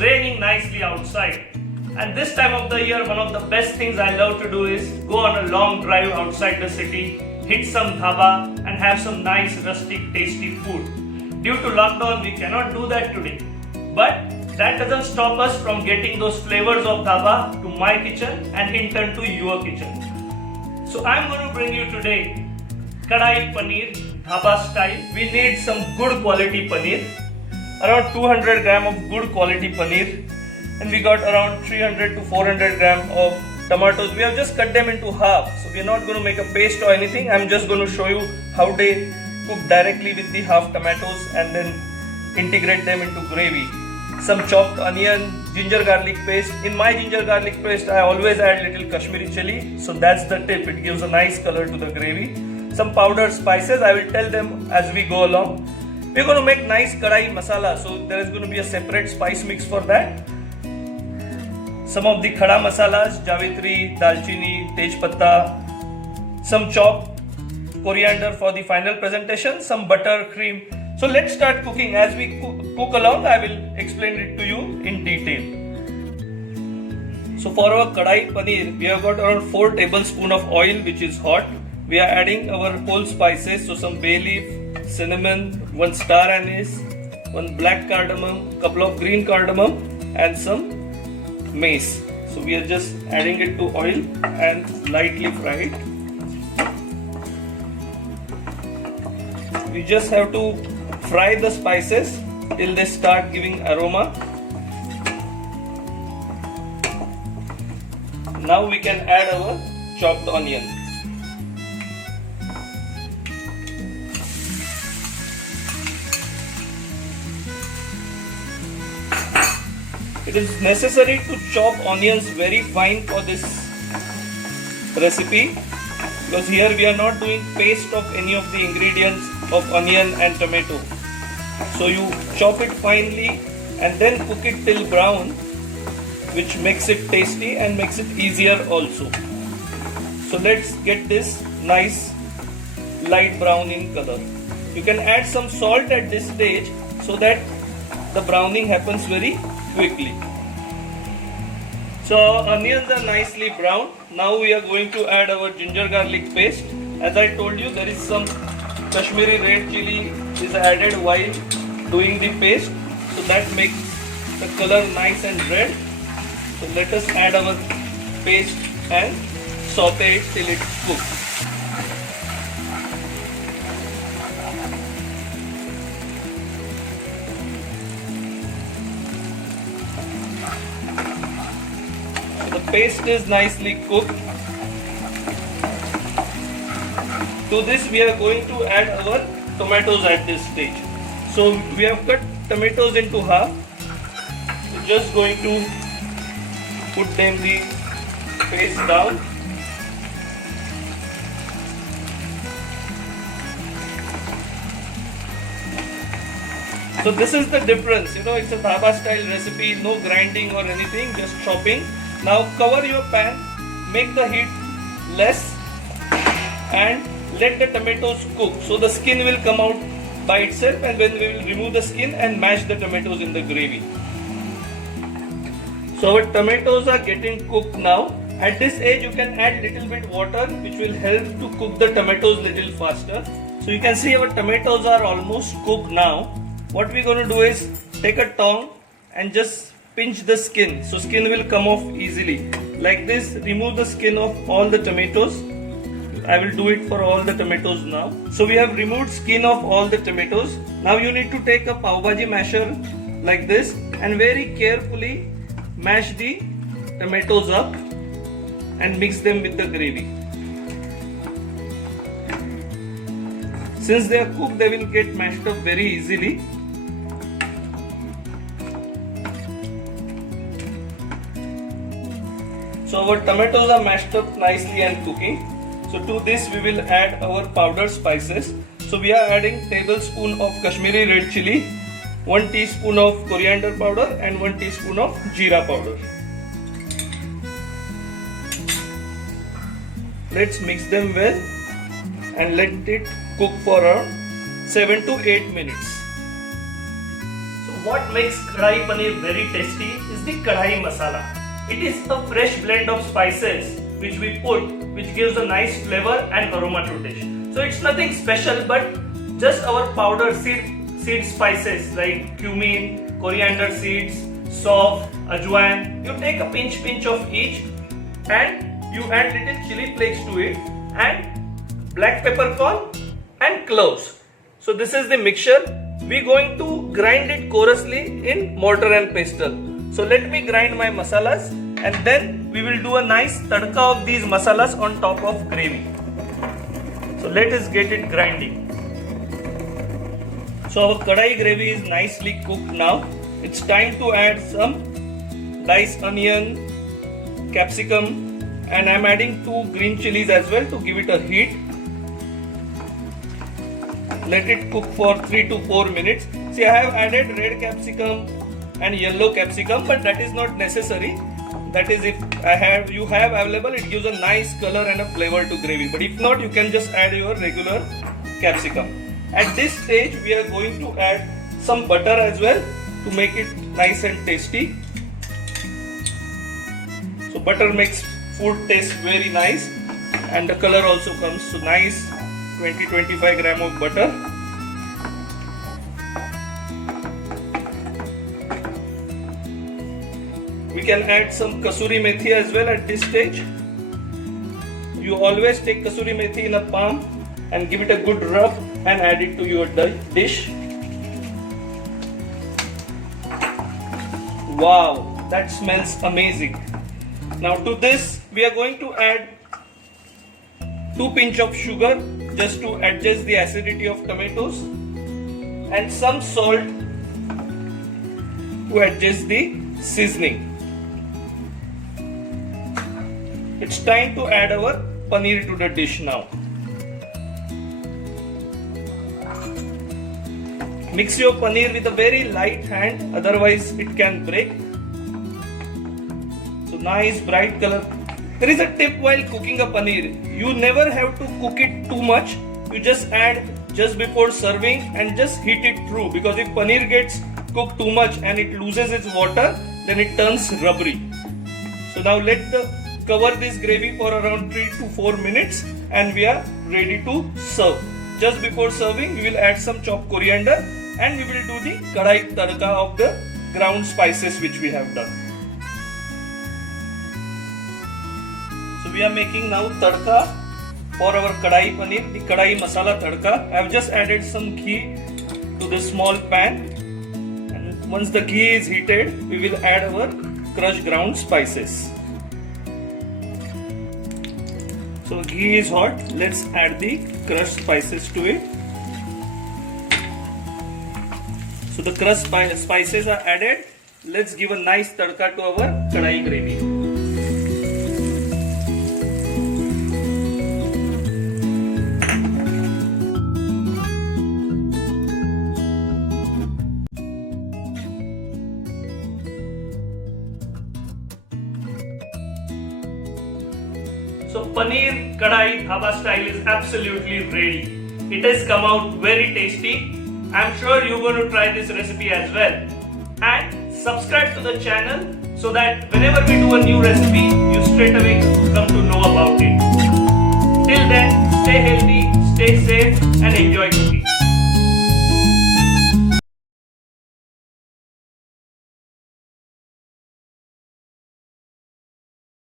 raining nicely outside. And this time of the year, one of the best things I love to do is go on a long drive outside the city, hit some dhaba and have some nice rustic tasty food. Due to lockdown, we cannot do that today. But that doesn't stop us from getting those flavors of dhaba to my kitchen and in turn to your kitchen. So I'm going to bring you today Kadai Paneer dhaba style. We need some good quality paneer. Around 200 gram of good quality paneer. And we got around 300 to 400 gram of tomatoes. We have just cut them into half. So we are not going to make a paste or anything. I'm just going to show you how they cook directly with the half tomatoes and then integrate them into gravy. Some chopped onion, ginger garlic paste. In my ginger garlic paste, I always add little Kashmiri chili. So that's the tip. It gives a nice color to the gravy. Some powdered spices. I will tell them as we go along. We're going to make nice kadai masala. So there is going to be a separate spice mix for that. Some of the khada masalas, javitri, dalchini, tej patta, some chopped coriander for the final presentation, some butter, cream. So let's start cooking. As we cook along, I will explain it to you in detail. So for our kadai paneer, we have got around 4 tablespoons of oil which is hot. We are adding our whole spices, so some bay leaf, cinnamon, 1 star anise, 1 black cardamom, couple of green cardamom and some mace. So we are just adding it to oil and lightly fry it. We just have to fry the spices till they start giving aroma. Now we can add our chopped onion. It is necessary to chop onions very fine for this recipe because here we are not doing paste of any of the ingredients of onion and tomato. So you chop it finely and then cook it till brown, which makes it tasty and makes it easier also. So let's get this nice light brown in color. You can add some salt at this stage so that the browning happens very quickly. So onions are nicely brown. Now we are going to add our ginger garlic paste. As I told you, there is some Kashmiri red chili is added while doing the paste, so that makes the color nice and red. So let us add our paste and saute it till it cooks. The paste is nicely cooked. To this we are going to add our tomatoes at this stage. So we have cut tomatoes into half. We're just going to put them the paste down. So this is the difference, it's a dhaba style recipe, no grinding or anything, just chopping. Now cover your pan, make the heat less and let the tomatoes cook. So the skin will come out by itself and then we will remove the skin and mash the tomatoes in the gravy. So our tomatoes are getting cooked now. At this age you can add little bit water which will help to cook the tomatoes little faster. So you can see our tomatoes are almost cooked now. What we're going to do is take a tongue and just pinch the skin, so skin will come off easily. Like this, remove the skin of all the tomatoes. I will do it for all the tomatoes now. So we have removed skin of all the tomatoes. Now you need to take a pav bhaji masher like this and very carefully mash the tomatoes up and mix them with the gravy. Since they are cooked, they will get mashed up very easily. So our tomatoes are mashed up nicely and cooking. So to this we will add our powdered spices. So we are adding tablespoon of Kashmiri red chili, 1 teaspoon of coriander powder and 1 teaspoon of jeera powder. Let's mix them well and let it cook for around 7 to 8 minutes. So what makes kadai paneer very tasty is the kadai masala. It is a fresh blend of spices which we put, which gives a nice flavor and aroma to dish. So it's nothing special, but just our powdered seed spices like cumin, coriander seeds, sauf, ajwain. You take a pinch of each, and you add little chili flakes to it, and black peppercorn and cloves. So this is the mixture. We're going to grind it coarsely in mortar and pestle. So let me grind my masalas, and then we will do a nice tadka of these masalas on top of gravy. So let us get it grinding. So our kadai gravy is nicely cooked now. It's time to add some diced onion, capsicum, and I'm adding 2 green chilies as well to give it a heat. Let it cook for 3 to 4 minutes. See, I have added red capsicum and yellow capsicum, but that is not necessary. That is, if you have available, it gives a nice color and a flavor to gravy. But if not, you can just add your regular capsicum. At this stage, we are going to add some butter as well to make it nice and tasty. So butter makes food taste very nice, and the color also comes so nice. 20-25 gram of butter. We can add some kasuri methi as well at this stage. You always take kasuri methi in a palm and give it a good rub and add it to your dish. Wow, that smells amazing. Now to this we are going to add 2 pinch of sugar just to adjust the acidity of tomatoes, and some salt to adjust the seasoning. It's time to add our paneer to the dish now. Mix your paneer with a very light hand, otherwise it can break. So nice bright color. There is a tip while cooking a paneer. You never have to cook it too much. You just add just before serving and just heat it through, because if paneer gets cooked too much and it loses its water, then it turns rubbery. So now cover this gravy for around 3 to 4 minutes, and we are ready to serve. Just before serving, we will add some chopped coriander, and we will do the kadai tadka of the ground spices which we have done. So we are making now tadka for our kadai paneer, the kadai masala tadka. I have just added some ghee to this small pan, and once the ghee is heated, we will add our crushed ground spices. So ghee is hot, let's add the crushed spices to it. So the crushed spices are added. Let's give a nice tadka to our kadai gravy. So paneer kadai dhaba style is absolutely ready. It has come out very tasty. I'm sure you're going to try this recipe as well. And subscribe to the channel so that whenever we do a new recipe, you straight away come to know about it. Till then, stay healthy, stay safe, and enjoy cooking.